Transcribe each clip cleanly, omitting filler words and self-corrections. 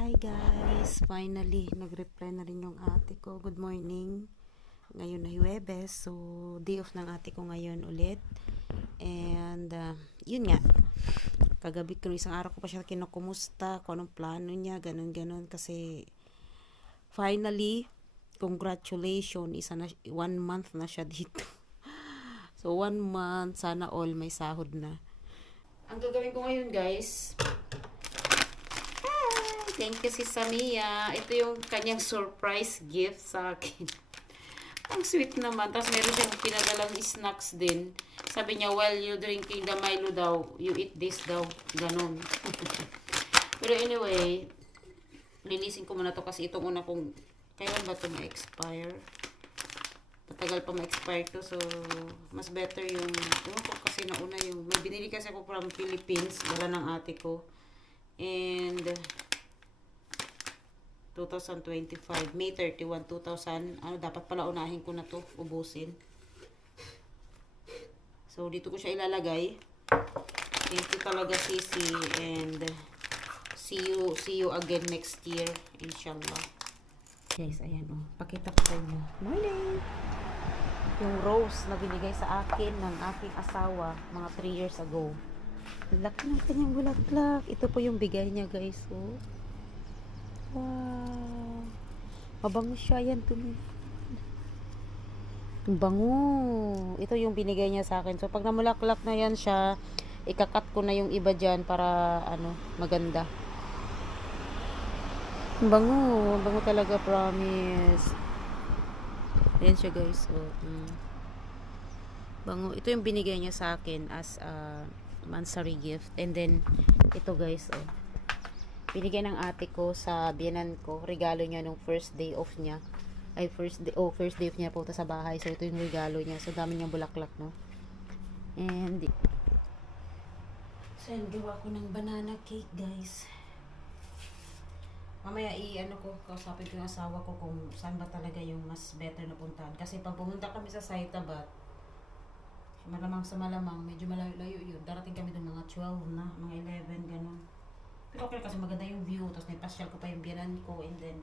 Hi guys! Finally, nag-reply na rin yung ate ko. Good morning. Ngayon na Huwebes. So, day off ng ate ko ngayon ulit. And, yun nga. Kagabi ko, isang araw ko pa siya kinukumusta, kung anong plano niya, ganun-ganun. Kasi, finally, congratulations. 1 month na siya dito. So, 1 month, sana all may sahod na. Ang gagawin ko ngayon guys, thank you si Samia. Ito yung kanyang surprise gift sa akin. Ang sweet naman. Tapos meron siyang pinadalang snacks din. Sabi niya, while you drinking the Milo daw, you eat this daw. Ganon. Pero anyway, linisin ko muna to kasi itong una kong, kailan ba ito ma-expire? Matagal pa ma-expire to. So, mas better yung, ko kasi nauna yung, may binili kasi ako from Philippines. Dala ng ate ko. And, 2025, May 31, 2000, dapat pala unahin ko na to, ubusin. So, dito ko siya ilalagay. Thank you talaga, Sisi, and see you again next year, inshallah. Guys, ayan pakita ko sa inyo. Morning! Yung rose na binigay sa akin ng aking asawa, mga 3 years ago. Laki ng kanyang bulaklak. Ito po yung bigay niya, guys, Wow. Mabango siya yan. Bango. Ito yung binigay niya sa akin. So, pag namulaklak na yan siya, ikakat ko na yung iba dyan para, maganda. Bango. Bango talaga, promise. Ayan siya, guys. So, bango. Ito yung binigay niya sa akin as a monthsary gift. And then, ito, guys, binigyan ng ate ko sa biyenan ko, regalo niya nung first day off niya. First day off niya punta sa bahay. So, ito yung regalo niya. So, dami niyang bulaklak, no? And, so, gawa ko ng banana cake, guys. Mamaya, kausapin ko yung asawa ko kung saan ba talaga yung mas better na puntahan. Kasi, pag pumunta kami sa Saitabat, malamang sa malamang, medyo malayo-layo yun. Darating kami doon mga 12 na, mga 11, ganun. Pero okay kasi maganda yung view, tapos may pasyal ko pa yung biyanan ko, and then,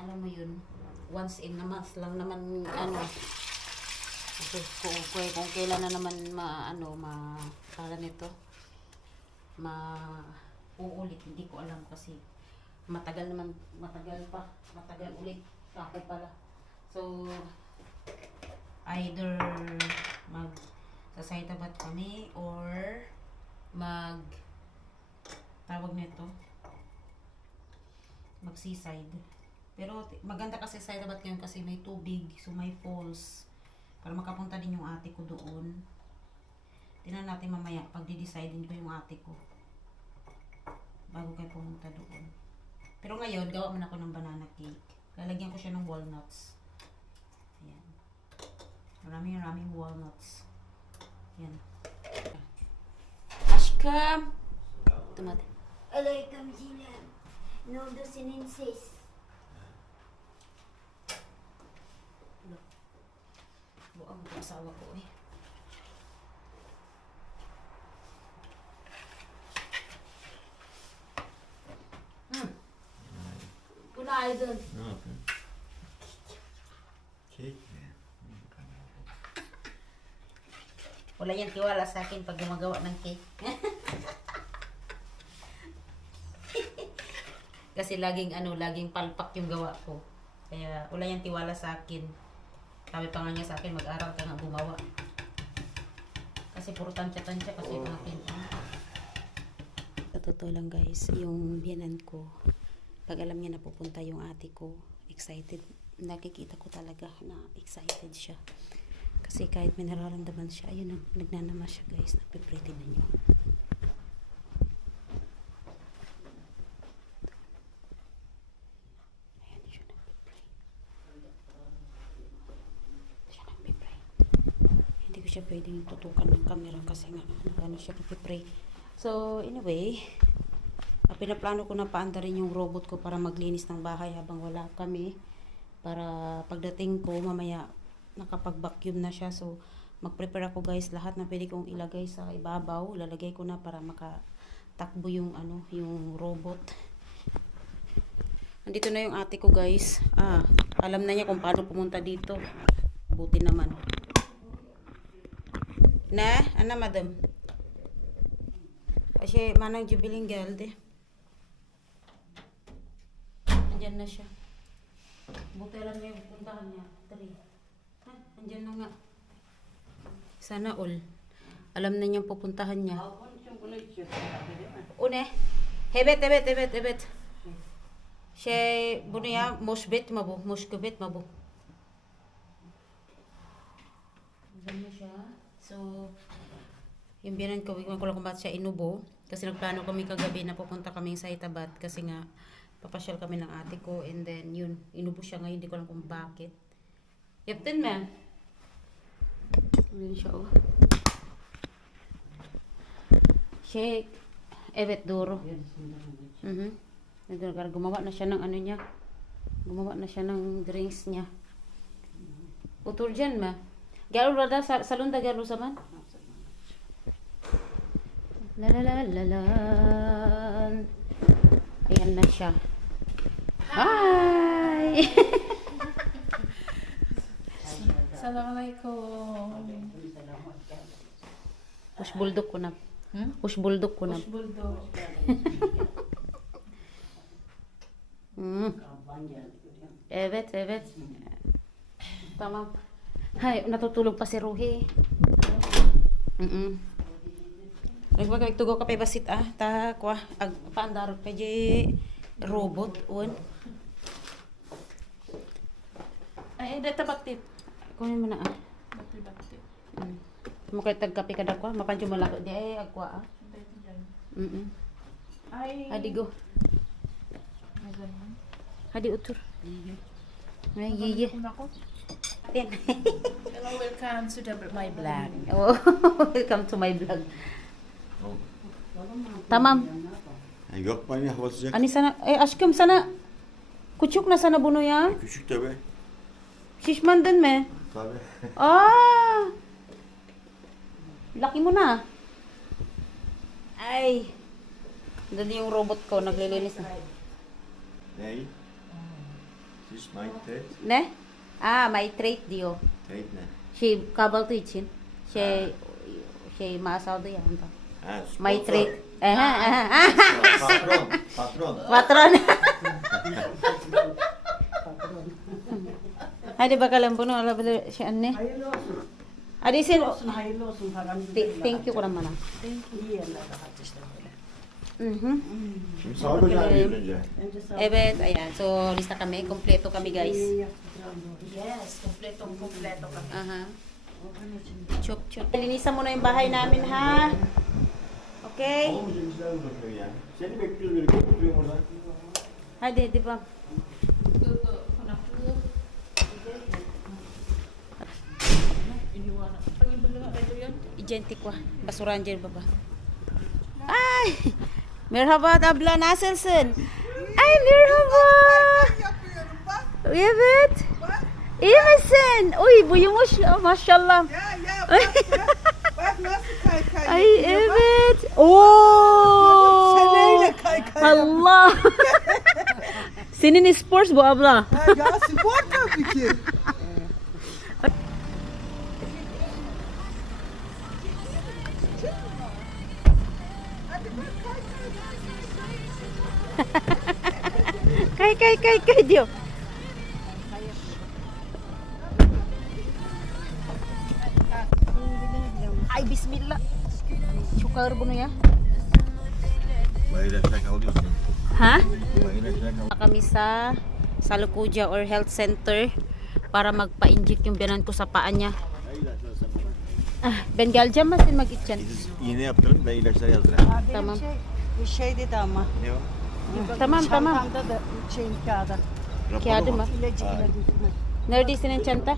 alam mo yun, once in a month lang naman, kung kailan na naman uulit, hindi ko alam kasi, matagal ulit, ako pala. So, either sa Saitabat kami, or tawag nito, mag-seaside. Pero maganda kasi sa Saitabat ngayon kasi may tubig, so may falls. Para makapunta din yung ate ko doon. Tingnan natin mamaya pag di-decidein ko yung ate ko. Bago kayo pumunta doon. Pero ngayon, gawa man ako ng banana cake. Lalagyan ko siya ng walnuts. Ayan. Maraming walnuts. Ayan. Ashkam! Tumate. Aleykümselam. Ne oldu senin ses? Buang ko asawa ko Günaydın. Ne yapıyorsun? Kek mi? Wala yan tiwala sa akin pag gumagawa ng cake. Kasi laging palpak yung gawa ko. Kaya wala yan tiwala sa akin. Sabi pa nga niya sa akin, mag-aral ka nga gumawa. Kasi puro tansya-tansya kasi yung akin. Sa totoo lang guys, yung biyanan ko, pag alam niya na pupunta yung ate ko, excited. Nakikita ko talaga na excited siya. Kasi kahit may nararamdaman siya, ayun, nagnanama siya guys. Nagpipretty na niyo. Ayan, siya nagpipray. Hindi ko siya pwedeng tutukan ng camera kasi nga, siya nagpipray. So, anyway, pinaplano ko na paandarin yung robot ko para maglinis ng bahay habang wala kami. Para pagdating ko, mamaya nakapag-vacuum na siya. So, mag-prepare ako guys lahat na pwede kong ilagay sa ibabaw. Lalagay ko na para makatakbo yung yung robot. Andito na yung ate ko, guys. Alam na niya kung paano pumunta dito. Buti naman. Na? Ano, madam? Kasi manang jubiling galde. Andyan na siya. Buti alam niya yung puntahan niya. Tari. Ha? Andyan na nga. Sana all. Alam na niyang pupuntahan niya. Une. Evet. Bunu ya moşbet mi bu? Moşkubet mi bu? Ganyan siya. So, yung biyanan ko, wala kung ba't siya inubo. Kasi nagplano kami kagabi na pupunta kami sa Itabat. Kasi nga, papasyal kami ng ate ko. And then, yun, inubo siya ngayon. Hindi ko alam kung bakit. Yaptin mo. Ganyan siya, oh. Siya, evet, duro. Gumawa na siya ng ano niya. Gumawa na siya ng drinks niya. Utur dyan ma. Garo rada salon da garo saman. Lalalan. Ayan na siya. Hi! Assalamualaikum. Push bulldog ko na. Push bulldog ko na. Push bulldog. Evet. Tamam. Hay, natutulog pa si Ruhi. Nagtugo ka pa basit ta kwa ag paandar pa di robot on. Ay, dito bakit? Kunin mo na Bakit? Mo kay tagkape kada kwa, mapanjo malako di ay agkwa Ay, Adigo. may ganun. Hadi utur. Ay, yiye. Ako. Yan. Hello, welcome to my vlog. Oh, welcome to my vlog. Tamam. Yok bana hava sıcak. Ani sana, aşkım sana küçük na sana bunu ya. Küçük tabi. Şişmandın mı? Tabi. Laki mo na. Ay. Dali yung robot ko, naglilinis na. Ney? Siz my trade. Ne? My trade diyor. Trade ne? Kahvaltı için. Masalda ya. Ha, My sponsor. trade. Patron. Patron. Hadi bakalım bunu alabilir şey anne. Hayırlı olsun. Hadi sen Hayırlı olsun paranız. thank you kuran bana. İyi yerler rahat işte böyle. Şimdi sağ hocam bir önce. Önce sağ Evet, ayan. So, lista kami. Kompleto kami, guys. Yes, kompleto kami. Aha. Chop. Linisan mo na yung bahay namin, ha? Okay? Oğlum bizim işler uzatıyor ya. Seni bekliyoruz böyle oturuyorum orada. Hadi bak. Identik ko. Basuran dyan baba. Ay! Merhaba abla, nasılsın? Ay merhaba. Evet. İyi misin? Uy buyumuş maşallah. Bak nasıl kaykay. Ay evet. Oo. Seneyle kaykay. Allah. Senin sports bu abla. Ha, ya spor tabii ki. Kay diyor. Ay bismillah. Çukar bunu ya. Bayılacak alıyorsun. Ha? Bayılacak al. Kami sa Salukuja or health center para magpa-inject yung biyanan ko sa paa niya. Ben geleceğim mi sen mag-itchen? Siz iğne yaptırın ben ilaçlar yazdırayım. Tamam. Bir şey dedi ama. Ne o? Tamam. Çantamda da şeyin kağıdı. Rapor Kağıdı mu? mı? İlacı. Nerede senin çanta?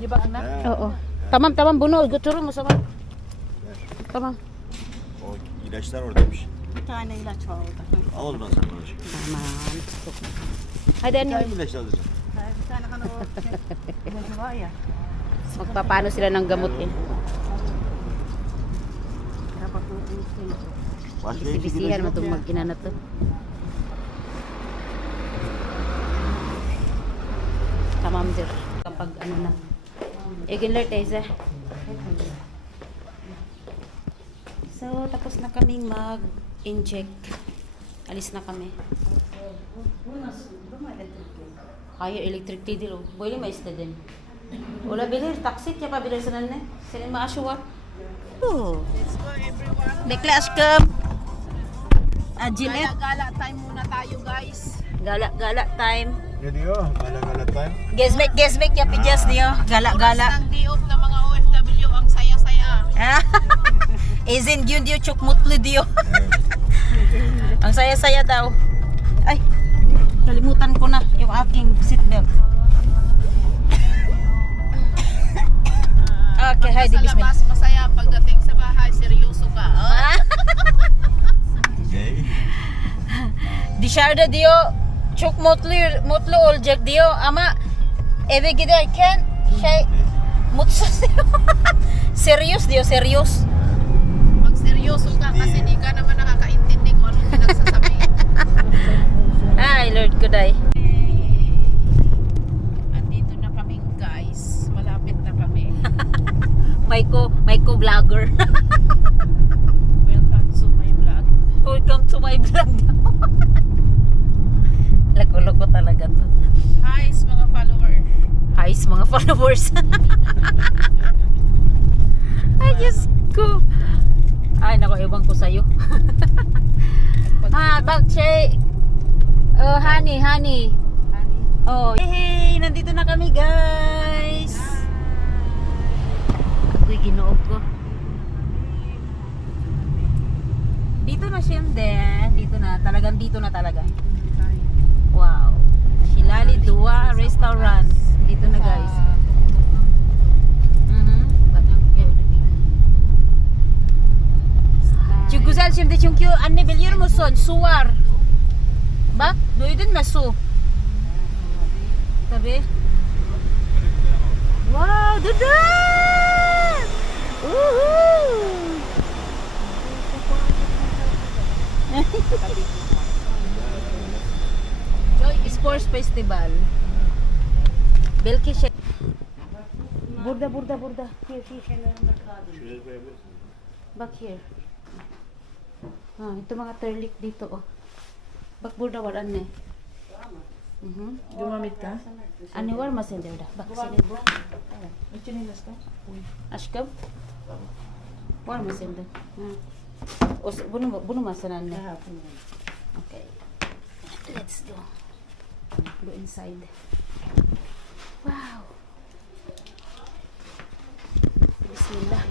Di ba na? He. Oo. Tamam bunu götürür mü zaman? Tamam. O ilaçlar oradaymış. Bir tane ilaç var orada. Al o zaman sen bana. Tamam. Hadi Bir anne. tane ilaç alacağım. Bir tane hani o ilacı var ya. Magpapano sila ng gamot eh. Kaya bak o Başka iki Bisi-bisihan mo ilaç yok itong mu ya? mag-ina na to. Tamamdır. Kapag ano na. Eginler teyze. So, tapos na kaming mag-inject. Alis na kami. Kaya electric tidil. Boleh may din. Wala bilir, taksit ya pa bilir sa nanay. Sinin maasywat. Oh. Bekla askam. Ajinet. Gala time muna tayo, guys. Gala time. Jadi yo, gala-gala time. Gesmek ya pijas niyo. Gala. Ang diop ng mga OFW, ang saya-saya. Izin yun diyo chuk mutlu diyo. Ang saya-saya daw. Ay, kalimutan ko na yung aking seatbelt. Okay, hi, Sa bismillah. labas, masaya. Pagdating sa bahay, seryoso ka. Okay. Dışarıda diyor çok mutlu olacak diyor ama eve giderken mutsuz diyor. Serious diyor, serious. Pag seryoso ka, kasi di ka naman nakakaintindi kung anong pinagsasabi. Ay, Lord ko day. Andito na kami, guys. Malapit na kami. Maiko vlogger. Welcome to my vlog. Welcome to my vlog. Loko-loko talaga to. Hi, mga follower. Hi, mga followers. Ay, Diyos ko. Ay, naku, ibang ko sa'yo. Bakche. Honey. Oh, hey, nandito na kami, guys. Ako'y ginoob ko. Dito na siya din. Dito na talaga. Wow. Shilali Dua Restaurant. Dito na, guys. Çok güzel şimdi çünkü anne biliyor musun? Su var. Bak, duydun mu su? Tabii. Wow, duduk. Joy Sports Festival. Belki şey. Burada. Here. Bak here. Ito mga terlik dito, oh. Bak burada var anne. Gumamit ka? Anne var mı sende orada? Bak senin bu. Chinilas ka? Aşkım. Var mı sende? Bunu mu sen anne? Okay. Let's go. Go inside. Wow. Bismillah.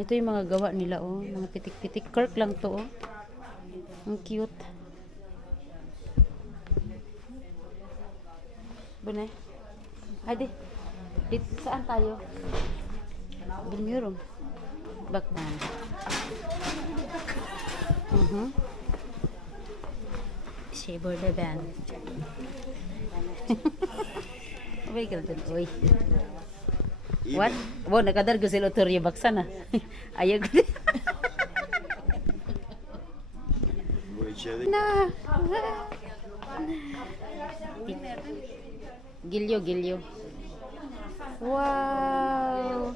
Ito yung mga gawa nila, oh. Mga pitik-pitik. Kirk lang to, oh. Ang cute. Bunay. Hadi. Saan tayo? Bilmiyorum. Bak ben. Şey burada ben. Abay ka dun, oy. What? Wow, nakadar ko sila otorya baksan ah. Ayaw ko din. Bu içeride Na. Gilyo. Wow.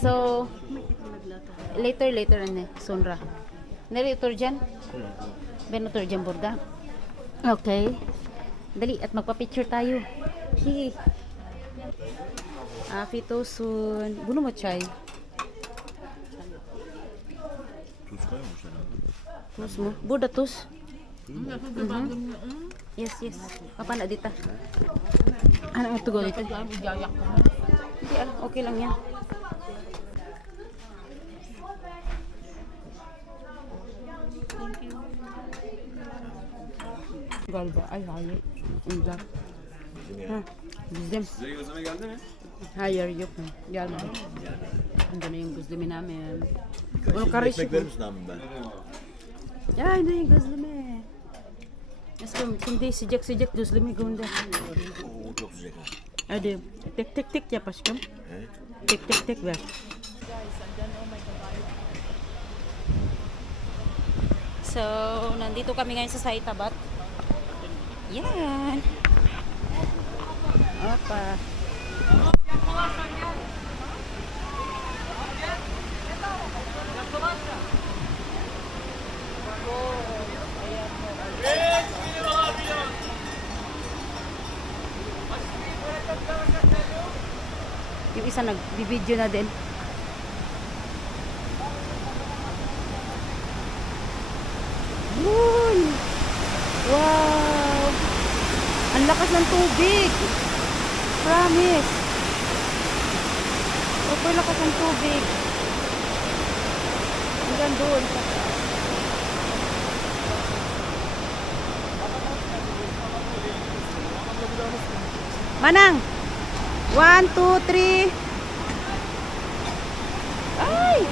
So, later anne, sonra. Nereye oturcan? Ben oturcan burada. Okay. Dali, at magpa-picture tayo. Sige. Afiyet olsun. Bunu mu çay? tuz koymuş herhalde. Tuz mu? Burada tuz. Yes. Papa na dita. Ano ang tugo dito? Hindi, okay lang yan. Galiba. Ay, hayır. Uzak. Ha, bizim. Size gözleme geldi mi? Hayır, yok. Gelmedi. Ando na yung gözlemi namin. Ano Şimdi karışık ekmek mı? verir misin abim ben? Ya, ando yung gözlemi. Askım, şimdi sıcak gözlemi gunda. Oo, çok sıcak ha. Hadi, tek yap aşkım. Evet. Tek ver. So, nandito kami ngayon sa Saitabat. Yan. Opa. Yung isa nag-video na din. Yun. Wow. Ang lakas ng tubig. Promise. Super lakas ng tubig. Hanggang doon. Manang. 1, 2, 3. Ay!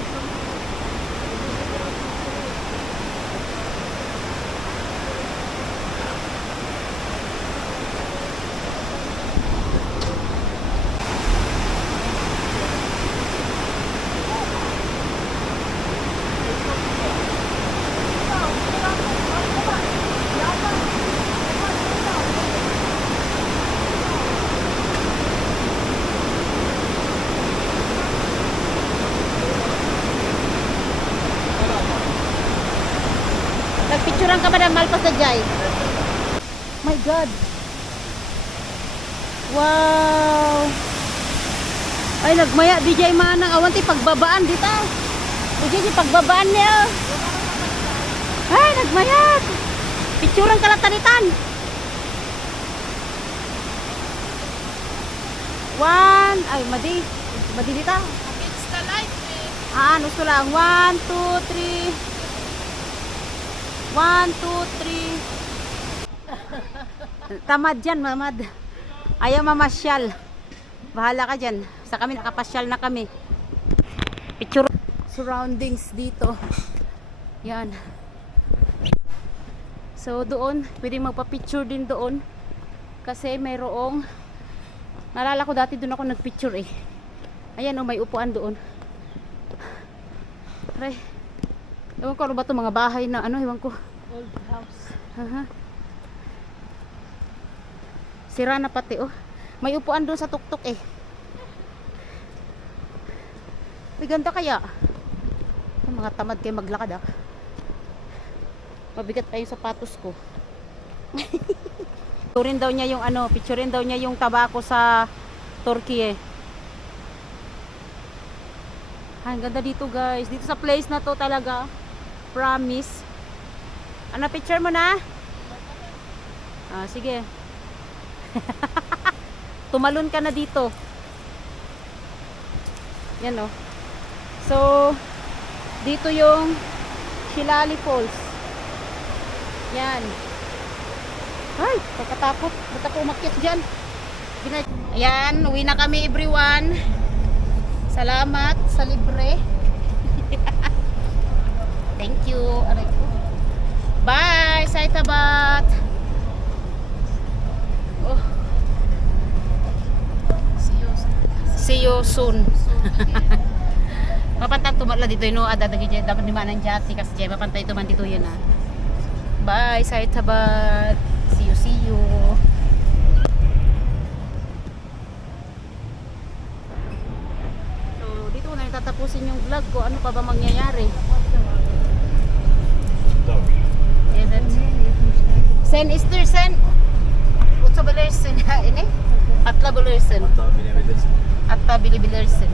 Nagpicturean ka ba ng malpas na jay? My God. Wow. Ay, nagmaya DJ Manang. Awanti pagbabaan dito. DJ pagbabaan niya. Ay, nagmayat. Picturean ka lang tanitan. 1. Ay, madi dito. Against the light eh. Ano so lang? 1, 2, 3. 1, 2, 3. Tamad dyan, mamad. Ayaw mamasyal. Bahala ka dyan. Sa kami, nakapasyal na kami. Picture. Surroundings dito. Yan. So, doon, pwedeng magpa-picture din doon. Kasi mayroong, nalala ko dati doon ako nagpicture eh. Ayan o, may upuan doon. Aray. Ewan ko ano ba ito, mga bahay na ano, ewan ko. Old house. Sira na pati oh. May upuan doon sa tuktok eh. May ganda kaya. Ay, mga tamad kayo maglakad ah. Mabigat pa yung sapatos ko. Picturein daw niya yung ano, picturein daw niya yung tabako sa Turkey eh. Ay, ang ganda dito guys. Dito sa place na to talaga. Promise. Ano, picture mo na? Ah, sige. Tumalon ka na dito. Yan oh. So, dito yung Shilali Falls. Yan. Ay, pagkatakot. Ba't ako umakyat dyan? Ayan, uwi na kami everyone. Salamat sa libre. Thank you. Aray ko. Bye, Saitabat. Oh. See you soon. Mapantang tumatla dito no, ada dagi dapat di mana jati kasi jay mapantay tuman dito yan ah. Bye, Saitabat. See you. So, dito na tatapusin yung vlog ko. Ano pa ba mangyayari? Sen ister sen. Utsabilirsin ha ini. Atla bulirsin. Hatta binebilirsin. Hatta bilibilirsin.